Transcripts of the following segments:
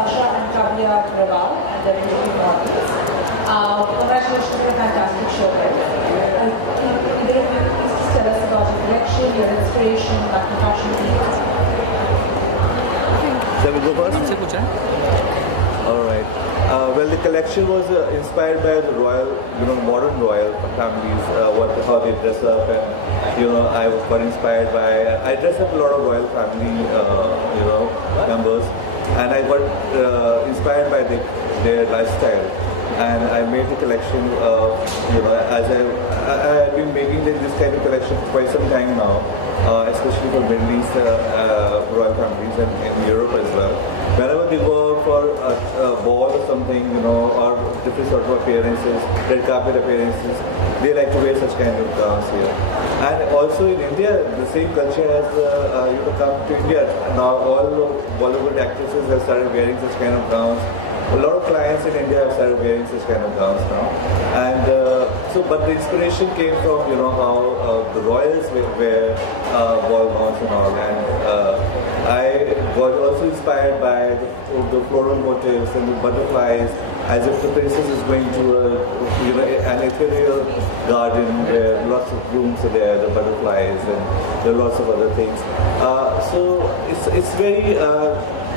Sasha and Kavya Raval, and they're beautiful models. Congratulations on a fantastic show. Please tell us about your collection, your inspiration, Lakme fashion week. Shall we go first? All right. Well, the collection was inspired by the royal, modern royal families, how they dress up, and I was quite inspired by. I dress up a lot of royal family, members, and I got inspired by their lifestyle, and I made the collection. As I have been making this kind of collection for quite some time now, especially for Middle East royal families and in Europe as well. Whenever they go for a ball or something, or different sort of appearances, red carpet appearances, they like to wear such kind of gowns here. And also in India, the same culture has come to India. Now all Bollywood actresses have started wearing such kind of gowns. A lot of clients in India have started wearing such kind of gowns now. And but the inspiration came from, how the royals wear ball gowns and all. And I was also inspired by the floral motifs and the butterflies, as if the princess is going to an ethereal garden where lots of blooms are there, the butterflies, and there are lots of other things. So it's very.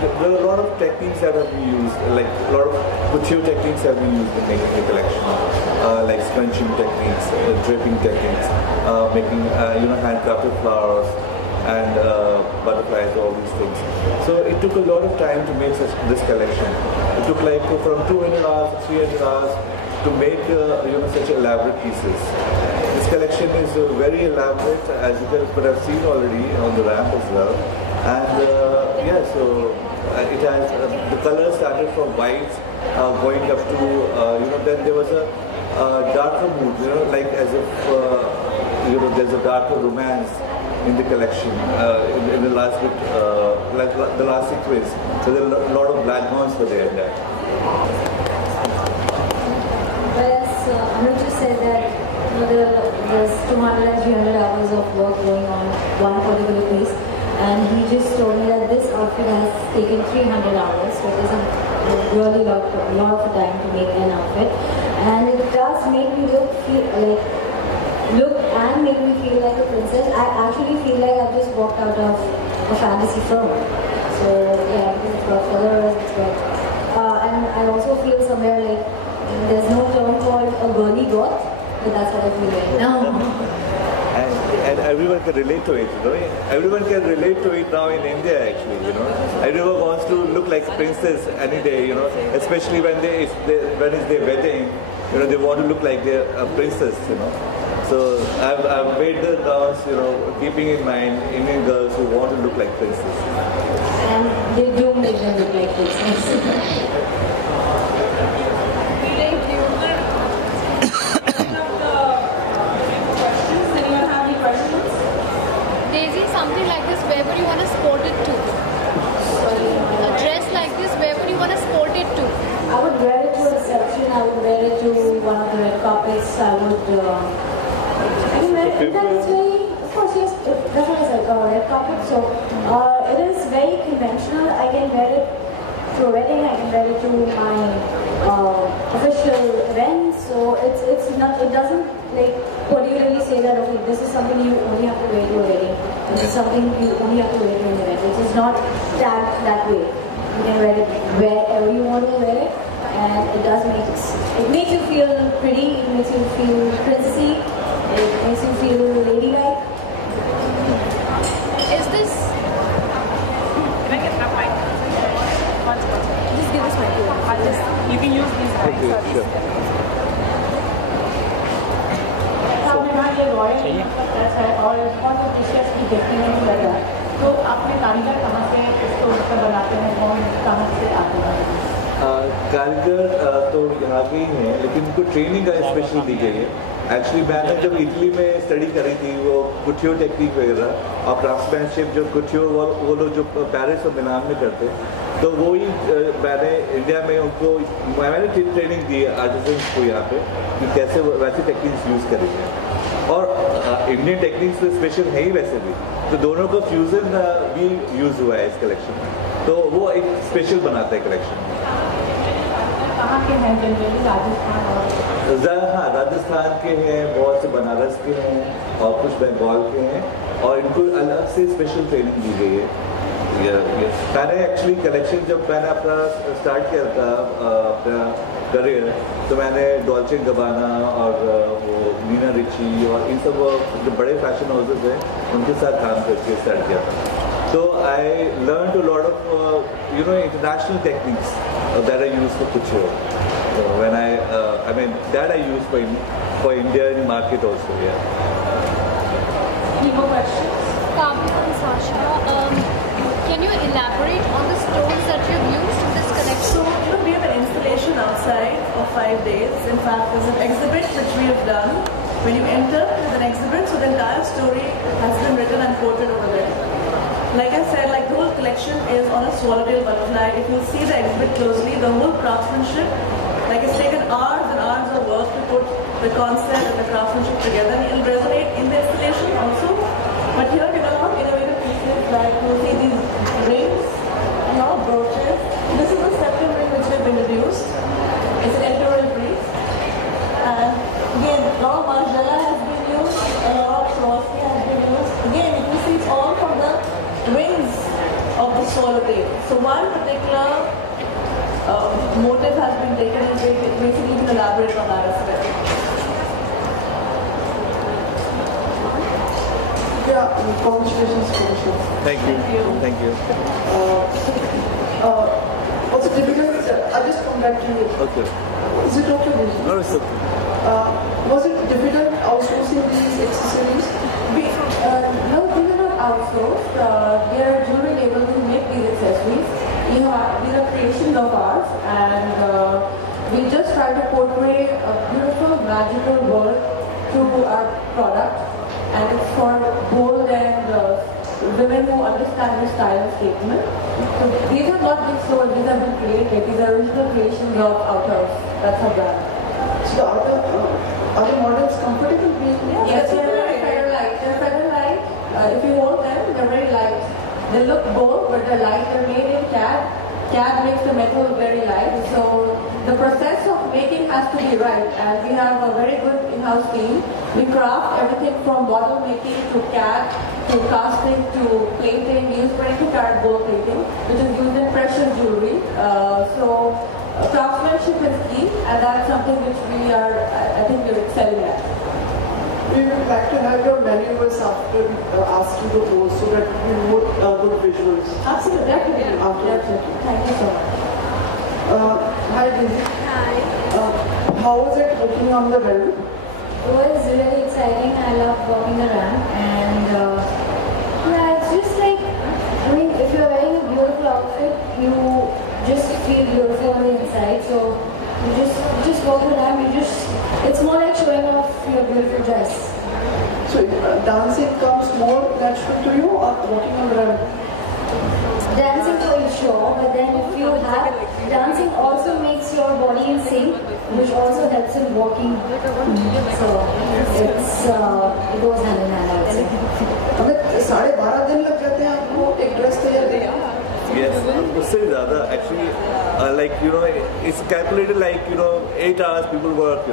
There are a lot of techniques that have been used, like a lot of couture techniques have been used in making the collection, like scrunching techniques, draping techniques, making handcrafted flowers and butterflies, all these things. So it took a lot of time to make this collection. It took like from 200 hours to 300 hours to make such elaborate pieces. This collection is very elaborate, as you could have seen already on the ramp as well. And so it has the color started from white, going up to then there was a darker mood, like as if there's a darker romance in the collection in the last bit, like the last sequence. So there are a lot of black gowns were there in that. Whereas Anuj said that there's 200 and 300 hours of work going on one particular piece, and he just told me that this outfit has taken 300 hours, so it is a really lot of time to make an outfit, and it does make me look and make me feel like a princess. I actually feel like I've just walked out of a fantasy film. So yeah, it's got colors, it's got, and I also feel somewhere like there's no term called a girly goth, but that's what I feel right now. And everyone can relate to it, Everyone can relate to it now in India, actually, Everyone wants to look like a princess any day, Especially when it's their wedding, they want to look like they're a princess, So I've made the gowns, keeping in mind Indian girls who want to look like princesses. And they do make them look like princesses. Something like this, where would you want to sport it to? A dress like this, where would you want to sport it to? I would wear it to a reception, I would wear it to one of the red carpets, I would wear it, that's very, of course, yes, that's what I said, red carpet, so it is very conventional. I can wear it to a wedding, I can wear it to my official events, so it's not, it doesn't like particularly say that, okay, this is something you only have to wear to a wedding, this is something you only have to wear to an event. It is not tagged that way. You can wear it wherever you want to wear it, and it makes you feel pretty, it makes you feel princessy, it makes you feel ladylike. Is this? Can I get that mic? Just give this mic. You can use these mics. Okay, sure. ये royal plus है और बहुत dishes की देखने में लग रहा है, तो आपने कारीगर कहाँ से इसको बनाते हैं, कहाँ से आते हैं? कारीगर तो यहाँ के ही हैं, लेकिन उनको ट्रेनिंग का स्पेशल दी गई है। एक्चुअली मैंने जब इटली में स्टडी करी थी, वो कुटियो टेक्निक वगैरह और क्राफ्ट्समैनशिप जो कुटियो वो लोग जो पेरिस और मिलान में करते हैं, तो वो ही मैंने इंडिया में उनको मैंने ट्रेनिंग दी आर्टिजन्स को यहाँ पे कि कैसे वैसी टेक्निक्स यूज़ करेंगे, और इंडियन टेक्निक्स तो स्पेशल है ही वैसे भी, तो दोनों का फ्यूज़न भी यूज़ हुआ है इस कलेक्शन में। तो वो एक स्पेशल बनाता है कलेक्शन। कहाँ के हैं जनरली? राजस्थान और हाँ, राजस्थान के हैं, बहुत से बनारस के हैं और कुछ बंगाल के हैं, और इनको अलग से स्पेशल ट्रेनिंग दी गई है। मैंने एक्चुअली कलेक्शन जब मैंने अपना स्टार्ट किया था अपना करियर, तो मैंने डॉल्चे गबाना और वो नीना रिची और इन सब जो बड़े फैशन हाउसेज हैं उनके साथ काम करके स्टार्ट किया था। So I learned a lot of international techniques that I use for couture. When I mean that I use for Indian market also. Yeah. any more questions? Kavya and Sasha, can you elaborate on the stones that you've used in this collection? So, we have an installation outside of 5 days. In fact, there's an exhibit which we have done. When you enter, there's an exhibit, so the entire story has been written and quoted over there. Like I said, like the whole collection is on a swallowtail butterfly. If you see the exhibit closely, the whole craftsmanship, like it's taken hours and hours of work to put the concept and the craftsmanship together. And it'll resonate in the installation also. But here we have a lot of innovative pieces, like you see these rings and a lot of brooches. This is the septum ring which we've introduced. It's an editorial piece. And again, a lot of marjala has been used, a lot of Swarovski has been used. Again, you can see it's all from the rings of the swallowtail. So one particular motive has been taken and basically been elaborated on that as well. Yeah, congratulations for the show. Thank you. Thank you. Was it difficult? I just come back to you. Okay. Is it okay with you? No, it's okay. Was it difficult outsourcing these accessories? No, these are not outsourced. They are jewelry able to make these accessories. These are creations of ours, and we just try to portray a beautiful, magical world through our product, and it's for bold and women who understand the style statement. So these have not been sold; these have been created. These are original creations of Outhouse. That's our brand. So are the models comfortable being? Yes, they're very feather light. They're feather light. If you hold them, they're very light. They look bold, but they're light. They're made in CAD. CAD makes the metal very light. So the process of making has to be right. And we have a very good in-house team. We craft everything from model making to CAD to casting to plating. We use 20-carat gold plating, which is used in precious jewelry. Craftsmanship is key, and that's something which we are, I think, we're excelling at. We would like to have your manuals after asking the post so that we would good visuals. Absolutely, definitely. After. Thank you so much. Hi, Didi. Hi. How was it working on the velvet? It was really exciting. I love walking around, and yeah, it's just like, I mean, if you're wearing a beautiful outfit, you just feel beautiful on the inside. So you just walk around. It's more like showing off your beautiful dress. So dancing comes more natural to you or walking on the velvet? Dancing for you, sure, but then if you have dancing also makes your body in sync, which also helps in walking. So it goes hand in hand, I would say. हमें 12.5 दिन लग जाते हैं आपको एक dress तैयार करने में? Yes, उससे ज़्यादा actually, it's calculated like 8 hours people work,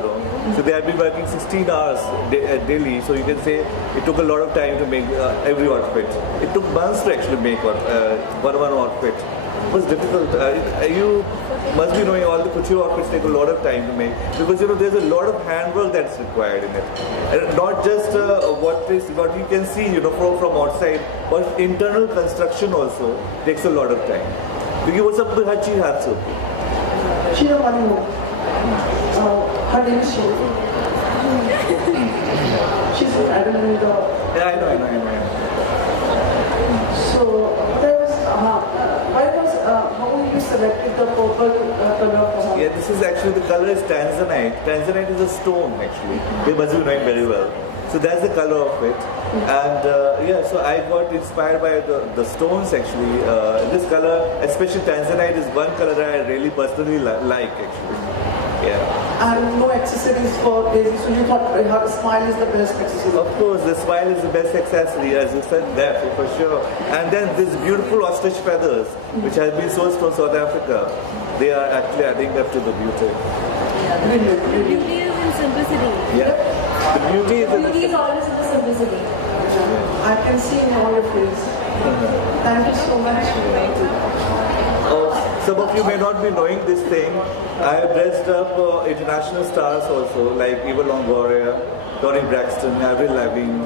so they have been working 16 hours daily. So you can say it took a lot of time to make every outfit. It took months to actually make one outfit. It was difficult. You must be knowing all the couture outfits take a lot of time to make because there's a lot of handwork that's required in it, and not just what you can see from outside, but internal construction also takes a lot of time. क्योंकि वो सब हर चीज हाथ से होती है. She don't want to know. Her name is Shah. She's I don't know the. Yeah, I know. So there was how you selected the purple color for her? Yeah, this is actually the color is tanzanite. Tanzanite is a stone actually. You must be knowing very well. So that's the color of it. And so I got inspired by the stones actually. This color, especially tanzanite, is one color that I really personally like actually. Yeah. And no accessories for Daisy, so you thought her smile is the best accessory. Of course, the smile is the best accessory, as you said that, for sure. And then these beautiful ostrich feathers, which have been sourced from South Africa, they are actually adding up to the beauty. The beauty is in simplicity. Yeah. The beauty is in Beauty is always in the simplicity. I can see in all your face. Thank you so much. Some of you may not be knowing this thing. I have dressed up international stars also, like Eva Longoria, Toni Braxton, Avril Lavigne,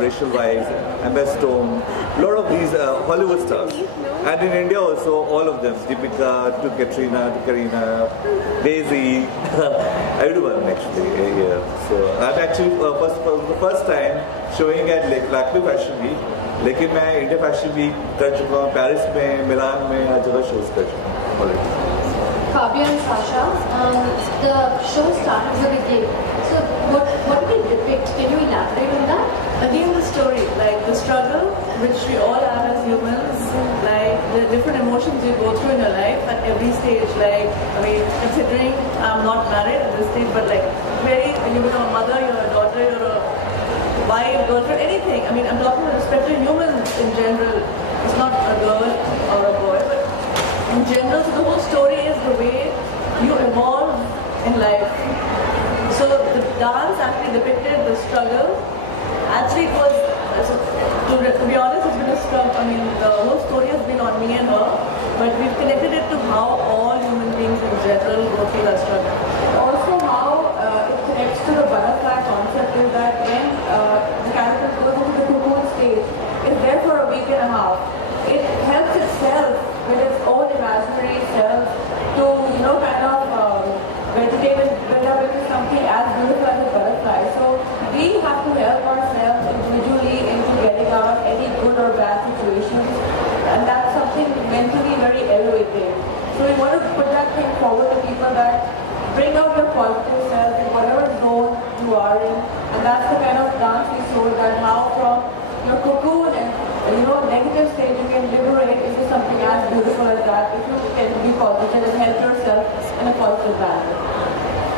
Rachel Weisz, Emma Stone, a lot of these Hollywood stars. And in India also, all of them, Deepika, to Katrina, to Karina, Daisy, everyone actually here. So I'm actually for the first time showing at Lakme Fashion Week. लेकिन मैं India fashion week कर चुका हूँ, Paris में, मिलान में, हर जगह shows कर चुका हूँ already. Kavya and Sasha, the show started with a game. So what did it depict? Can you elaborate on that? Again, the story, like the struggle which we all have as humans, like the different emotions you go through in your life at every stage. Like, I mean, considering I'm not married at this stage, but like you're a mother, you're a daughter, you're a wife, girlfriend, anything. I mean, I'm talking with respect to humans in general. It's not a girl or a boy, but in general, so the whole story is the way you evolve in life. So the dance actually depicted the struggle. Actually, it was, to be honest, it's been a struggle. I mean, the whole story has been on me and her, but we've connected it to how all human beings in general go through that struggle. Also how it connects to the butterfly concept is that when the character goes into the cocoon stage, it's there for a week and a half. It helps itself with its own imaginary self to, kind of vegetate and build up into something as beautiful as a butterfly. So we have to help ourselves individually into getting out of any good or bad situations, and that's something mentally very elevating. So we want to put that thing forward to people that bring out your positive self in whatever zone you are in, and that's the kind of dance we show, that how from your cocoon and negative stage you can liberate into something as beautiful as that if you can be positive and help yourself in a positive manner.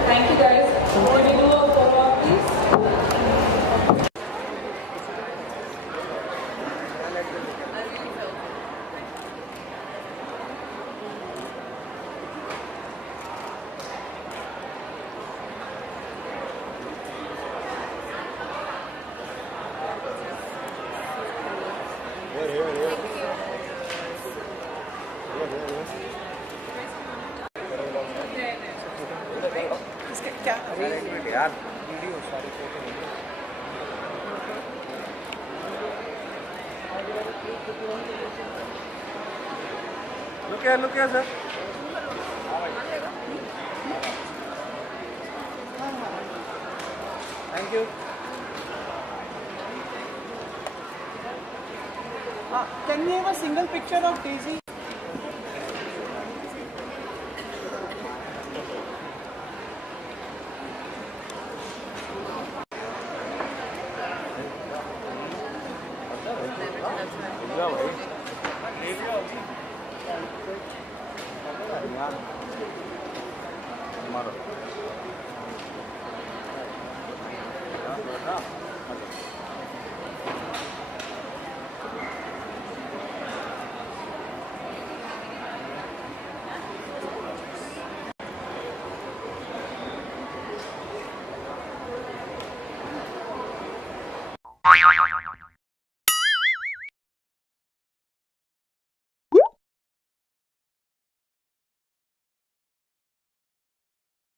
Thank you guys. Can we do a follow-up please? Look here, sir. Thank you. Can we have a single picture of Daisy? Tomorrow.